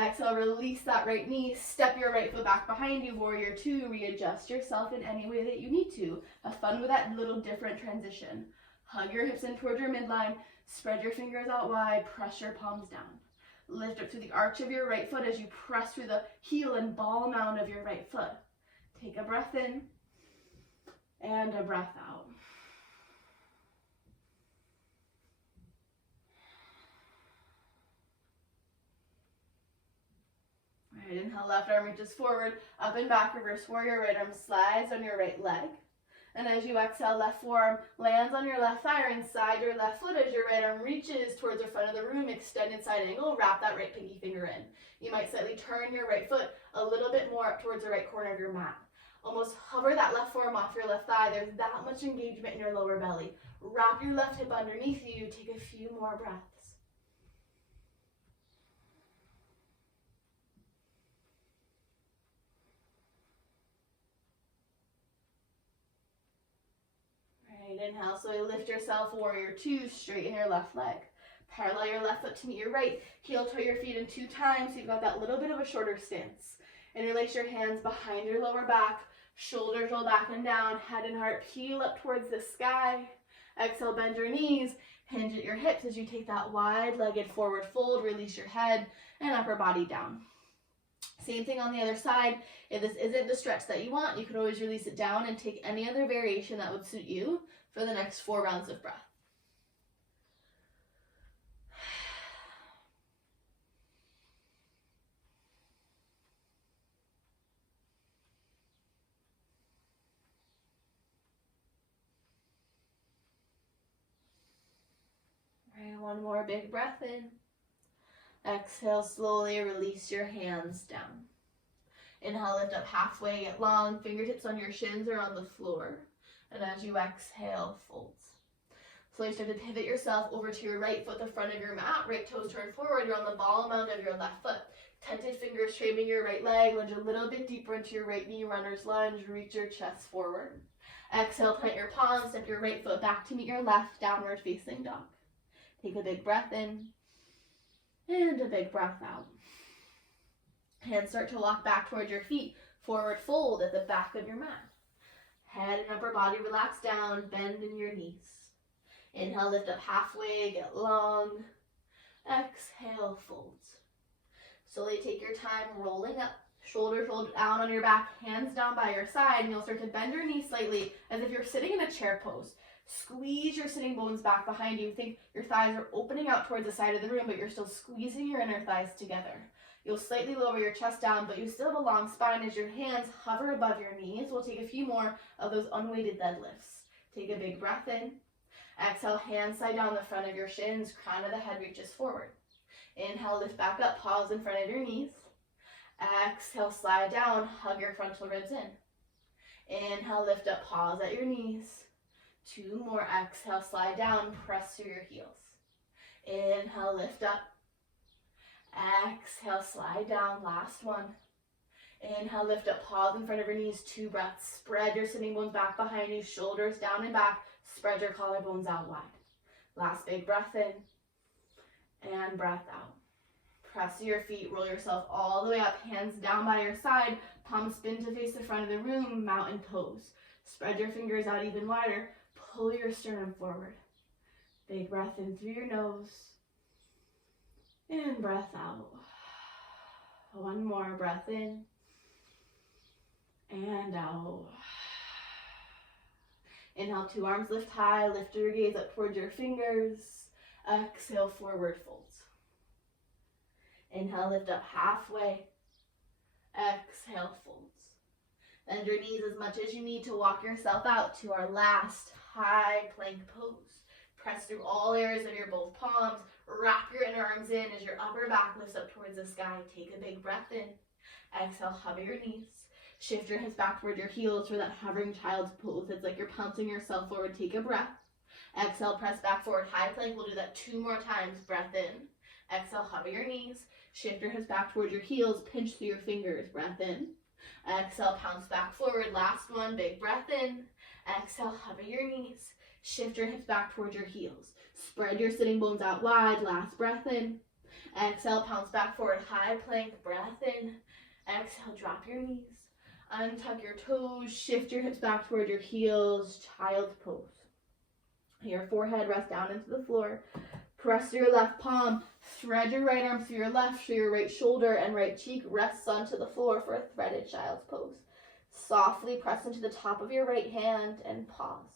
Exhale, release that right knee. Step your right foot back behind you, warrior 2. Readjust yourself in any way that you need to. Have fun with that little different transition. Hug your hips in towards your midline. Spread your fingers out wide. Press your palms down. Lift up through the arch of your right foot as you press through the heel and ball mound of your right foot. Take a breath in and a breath out. Alright, inhale, left arm reaches forward, up and back, reverse warrior, right arm slides on your right leg. And as you exhale, left forearm lands on your left thigh or inside your left foot as your right arm reaches towards the front of the room, extended side angle, wrap that right pinky finger in. You might slightly turn your right foot a little bit more up towards the right corner of your mat. Almost hover that left forearm off your left thigh. There's that much engagement in your lower belly. Wrap your left hip underneath you. Take a few more breaths. Inhale, so you lift yourself, warrior 2, straighten your left leg. Parallel your left foot to meet your right. Heel toe your feet in 2 times, so you've got that little bit of a shorter stance. Interlace your hands behind your lower back. Shoulders roll back and down. Head and heart peel up towards the sky. Exhale, bend your knees. Hinge at your hips as you take that wide-legged forward fold. Release your head and upper body down. Same thing on the other side. If this isn't the stretch that you want, you could always release it down and take any other variation that would suit you for the next 4 rounds of breath. All right, one more big breath in. Exhale, slowly release your hands down. Inhale, lift up halfway, get long, fingertips on your shins or on the floor. And as you exhale, folds. Slowly start to pivot yourself over to your right foot, the front of your mat. Right toes turn forward. You're on the ball mound of your left foot. Tented fingers framing your right leg. Lunge a little bit deeper into your right knee. Runner's lunge. Reach your chest forward. Exhale, plant your palms. Step your right foot back to meet your left. Downward facing dog. Take a big breath in. And a big breath out. Hands start to walk back towards your feet. Forward fold at the back of your mat. Head and upper body relax down. Bend in your knees. Inhale, lift up halfway, get long. Exhale, fold. Slowly take your time rolling up. Shoulders rolled down on your back, hands down by your side, and you'll start to bend your knees slightly as if you're sitting in a chair pose. Squeeze your sitting bones back behind you. Think your thighs are opening out towards the side of the room, but you're still squeezing your inner thighs together. You'll slightly lower your chest down, but you still have a long spine as your hands hover above your knees. We'll take a few more of those unweighted deadlifts. Take a big breath in. Exhale, hands slide down the front of your shins, crown of the head reaches forward. Inhale, lift back up, pause in front of your knees. Exhale, slide down, hug your frontal ribs in. Inhale, lift up, pause at your knees. 2 more, exhale, slide down, press through your heels. Inhale, lift up. Exhale, slide down, last one. Inhale, lift up, pause in front of your knees, 2 breaths. Spread your sitting bones back behind you, shoulders down and back. Spread your collarbones out wide. Last big breath in and breath out. Press to your feet, roll yourself all the way up, hands down by your side, palms spin to face the front of the room, mountain pose. Spread your fingers out even wider, pull your sternum forward. Big breath in through your nose and breath out. One more breath in and out. Inhale, 2 arms lift high, lift your gaze up towards your fingers. Exhale, forward folds. Inhale, lift up halfway. Exhale, folds. Bend your knees as much as you need to walk yourself out to our last high plank pose. Press through all areas of your both palms. Wrap your inner arms in as your upper back lifts up towards the sky. Take a big breath in. Exhale, hover your knees. Shift your hips back toward your heels for that hovering child's pose. It's like you're pouncing yourself forward. Take a breath. Exhale, press back forward. High plank. We'll do that 2 more times. Breath in. Exhale, hover your knees. Shift your hips back towards your heels. Pinch through your fingers. Breath in. Exhale, pounce back forward. Last one. Big breath in. Exhale, hover your knees. Shift your hips back towards your heels. Spread your sitting bones out wide. Last breath in. Exhale, pounce back forward. High plank. Breath in. Exhale, drop your knees. Untuck your toes, shift your hips back toward your heels, child's pose. Your forehead rests down into the floor. Press your left palm, thread your right arm through your left, so your right shoulder and right cheek rests onto the floor for a threaded child's pose. Softly press into the top of your right hand and pause.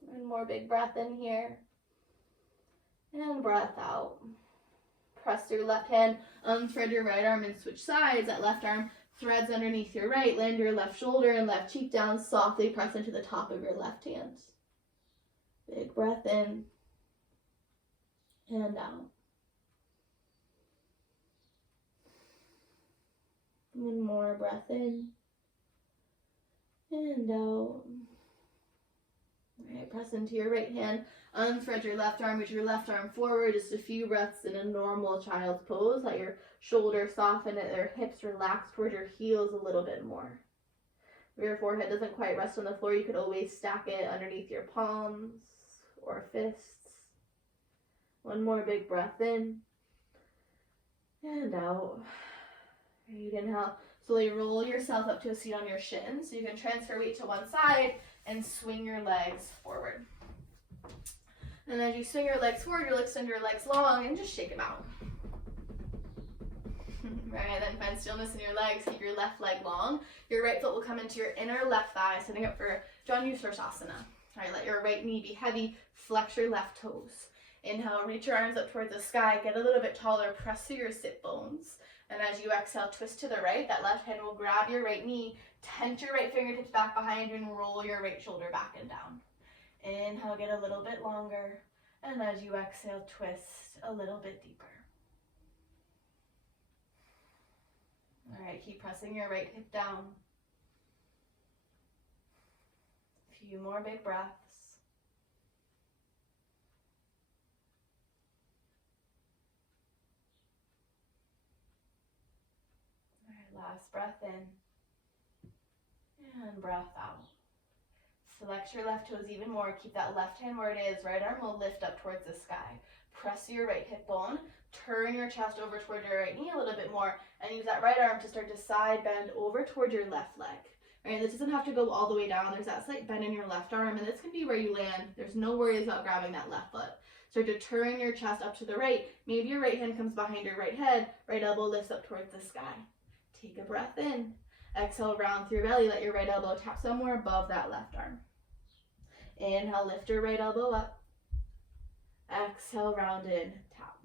One more big breath in here. And breath out. Press your left hand, unthread your right arm and switch sides. That left arm threads underneath your right. Land your left shoulder and left cheek down. Softly press into the top of your left hand. Big breath in. And out. One more breath in. And out. Alright, press into your right hand, unthread your left arm, reach your left arm forward, just a few breaths in a normal child's pose. Let your shoulders soften and your hips relax toward your heels a little bit more. If your forehead doesn't quite rest on the floor, you could always stack it underneath your palms or fists. One more big breath in and out. Great, inhale. Slowly roll yourself up to a seat on your shins. So you can transfer weight to one side and swing your legs forward. And as you swing your legs forward, you'll extend your legs long and just shake them out. Right, then find stillness in your legs. Keep your left leg long. Your right foot will come into your inner left thigh, setting up for Shavasana. All right, let your right knee be heavy. Flex your left toes. Inhale, reach your arms up towards the sky. Get a little bit taller. Press through your sit bones. And as you exhale, twist to the right. That left hand will grab your right knee. Tense your right fingertips back behind you and roll your right shoulder back and down. Inhale, get a little bit longer. And as you exhale, twist a little bit deeper. All right, keep pressing your right hip down. A few more big breaths. All right, last breath in. And breath out. Flex your left toes even more. Keep that left hand where it is. Right arm will lift up towards the sky. Press your right hip bone. Turn your chest over toward your right knee a little bit more. And use that right arm to start to side bend over toward your left leg. All right, this doesn't have to go all the way down. There's that slight bend in your left arm. And this can be where you land. There's no worries about grabbing that left foot. Start to turn your chest up to the right. Maybe your right hand comes behind your right head. Right elbow lifts up towards the sky. Take a breath in. Exhale, round through belly. Let your right elbow tap somewhere above that left arm. Inhale, lift your right elbow up. Exhale, round in, tap.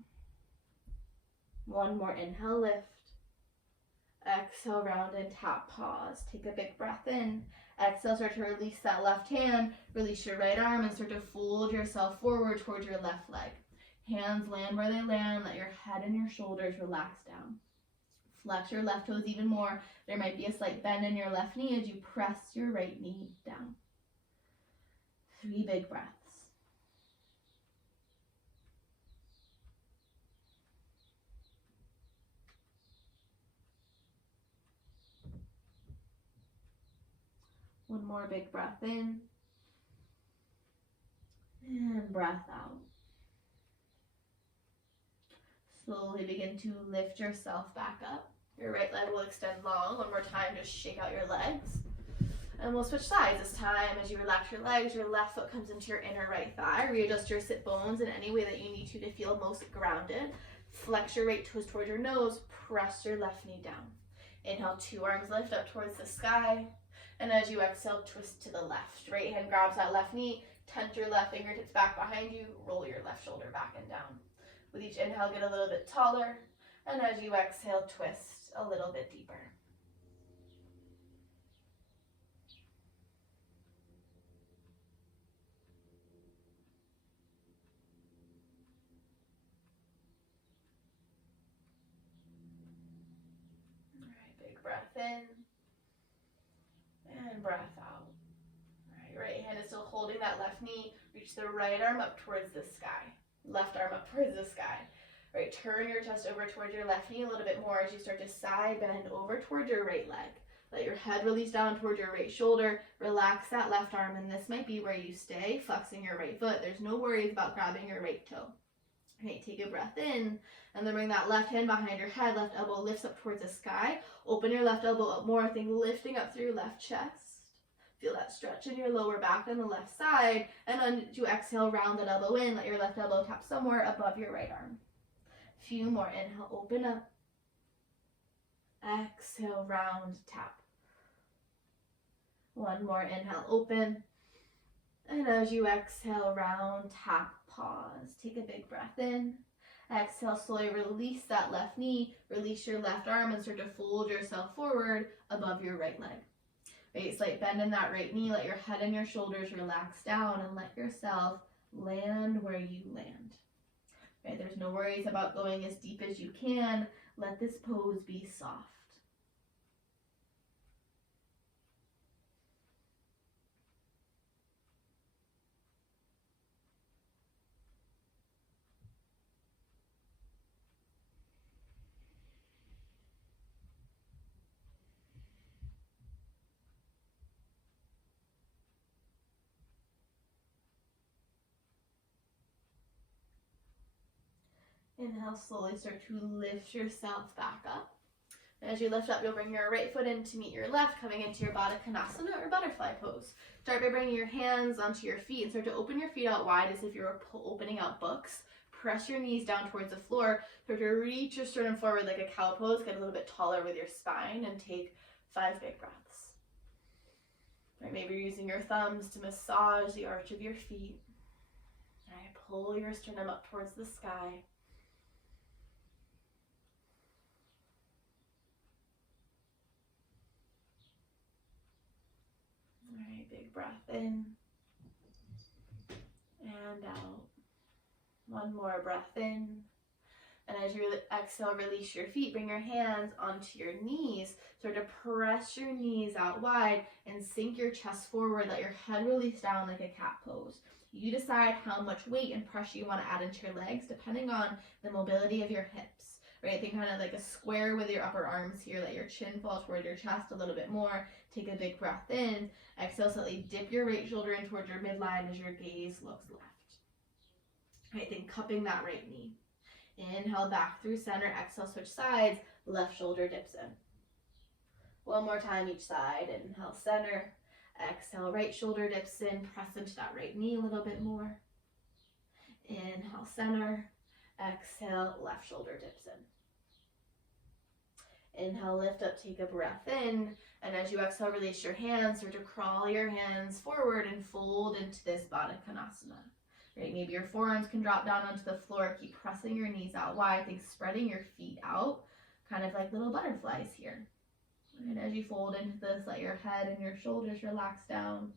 One more inhale, lift. Exhale, round in, tap, pause. Take a big breath in. Exhale, start to release that left hand. Release your right arm and start to fold yourself forward towards your left leg. Hands land where they land. Let your head and your shoulders relax down. Flex your left toes even more. There might be a slight bend in your left knee as you press your right knee down. 3 big breaths. One more big breath in. And breath out. Slowly begin to lift yourself back up. Your right leg will extend long. One more time, just shake out your legs. And we'll switch sides this time. As you relax your legs, your left foot comes into your inner right thigh. Readjust your sit bones in any way that you need to feel most grounded. Flex your right toes toward your nose. Press your left knee down. Inhale, 2 arms lift up towards the sky. And as you exhale, twist to the left. Right hand grabs that left knee. Tense your left fingertips back behind you. Roll your left shoulder back and down. With each inhale, get a little bit taller. And as you exhale, twist a little bit deeper. Breath in and breath out. All right, your right hand is still holding that left knee. Reach the right arm up towards the sky. Left arm up towards the sky. All right, turn your chest over towards your left knee a little bit more as you start to side bend over towards your right leg. Let your head release down towards your right shoulder. Relax that left arm, and this might be where you stay, flexing your right foot. There's no worries about grabbing your right toe. All right, take a breath in, and then bring that left hand behind your head. Left elbow lifts up towards the sky. Open your left elbow up more. Think lifting up through your left chest. Feel that stretch in your lower back on the left side. And then to exhale, round that elbow in. Let your left elbow tap somewhere above your right arm. Few more. Inhale, open up. Exhale, round, tap. One more. Inhale, open. And as you exhale, round, tap, pause. Take a big breath in. Exhale, slowly release that left knee. Release your left arm and start to fold yourself forward above your right leg. Right, slight bend in that right knee. Let your head and your shoulders relax down and let yourself land where you land. Right, there's no worries about going as deep as you can. Let this pose be soft. Inhale, slowly start to lift yourself back up. As you lift up, you'll bring your right foot in to meet your left, coming into your Baddha Konasana or butterfly pose. Start by bringing your hands onto your feet and start to open your feet out wide as if you were opening out books. Press your knees down towards the floor. Start to reach your sternum forward like a cow pose. Get a little bit taller with your spine and take 5 big breaths. Right, maybe you're using your thumbs to massage the arch of your feet. All right, pull your sternum up towards the sky. All right, big breath in and out. One more breath in. And as you exhale, release your feet. Bring your hands onto your knees. Start to press your knees out wide and sink your chest forward. Let your head release down like a cat pose. You decide how much weight and pressure you want to add into your legs depending on the mobility of your hips. Right? Think kind of like a square with your upper arms here. Let your chin fall toward your chest a little bit more. Take a big breath in. Exhale, slightly dip your right shoulder in towards your midline as your gaze looks left. Right, then cupping that right knee. Inhale back through center. Exhale, switch sides. Left shoulder dips in. One more time each side. Inhale, center. Exhale, right shoulder dips in. Press into that right knee a little bit more. Inhale, center. Exhale, left shoulder dips in. Inhale, lift up, take a breath in. And as you exhale, release your hands. Start to crawl your hands forward and fold into this Baddha Konasana. Right, maybe your forearms can drop down onto the floor. Keep pressing your knees out wide. Think spreading your feet out, kind of like little butterflies here. And as you fold into this, let your head and your shoulders relax down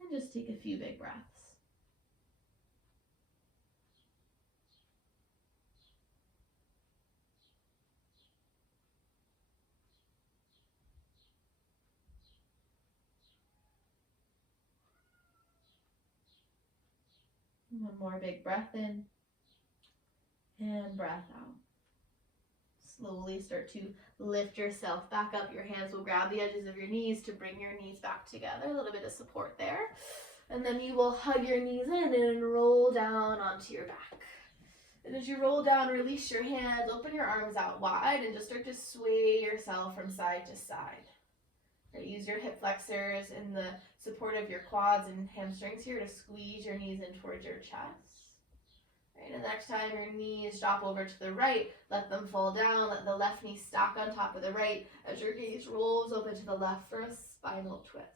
and just take a few big breaths. One more big breath in and breath out. Slowly start to lift yourself back up. Your hands will grab the edges of your knees to bring your knees back together. A little bit of support there. And then you will hug your knees in and roll down onto your back. And as you roll down, release your hands, open your arms out wide, and just start to sway yourself from side to side. Right, use your hip flexors and the support of your quads and hamstrings here to squeeze your knees in towards your chest. Right, and the next time your knees drop over to the right, let them fall down. Let the left knee stack on top of the right as your gaze rolls open to the left for a spinal twist.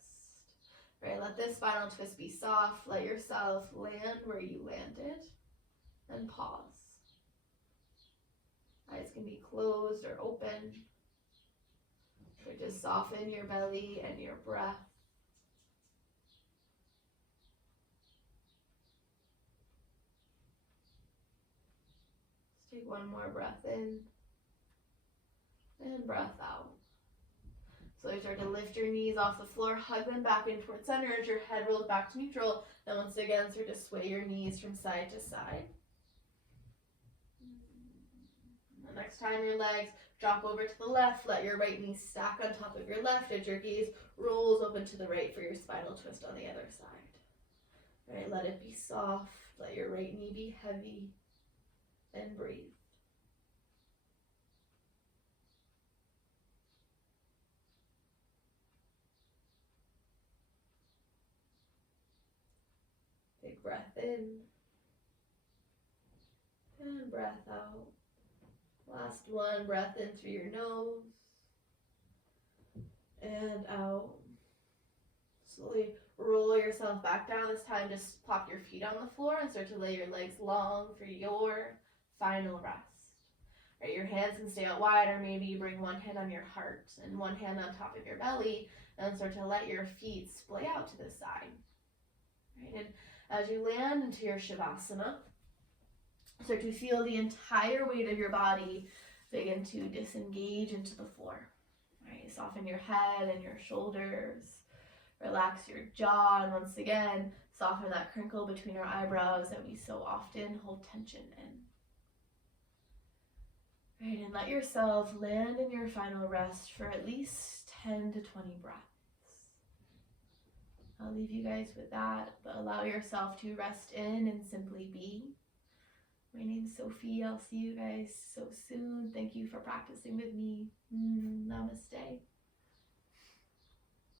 Right, let this spinal twist be soft. Let yourself land where you landed and pause. Eyes can be closed or open. Or just soften your belly and your breath. Just take one more breath in and breath out. So you start to lift your knees off the floor, hug them back in towards center as your head rolls back to neutral. Then once again, start to sway your knees from side to side. The next time your legs drop over to the left, let your right knee stack on top of your left as your gaze rolls open to the right for your spinal twist on the other side. Right, let it be soft. Let your right knee be heavy and breathe. Big breath in and breath out. Last one, breath in through your nose and out. Slowly roll yourself back down. This time just plop your feet on the floor and start to lay your legs long for your final rest. Right, your hands can stay out wide, or maybe you bring one hand on your heart and one hand on top of your belly and start to let your feet splay out to the side. Right, and as you land into your Shavasana, start to feel the entire weight of your body begin to disengage into the floor. Right, soften your head and your shoulders. Relax your jaw, and once again, soften that crinkle between your eyebrows that we so often hold tension in. Right, and let yourself land in your final rest for at least 10 to 20 breaths. I'll leave you guys with that, but allow yourself to rest in and simply be. My name's Sophie. I'll see you guys so soon. Thank you for practicing with me. Namaste.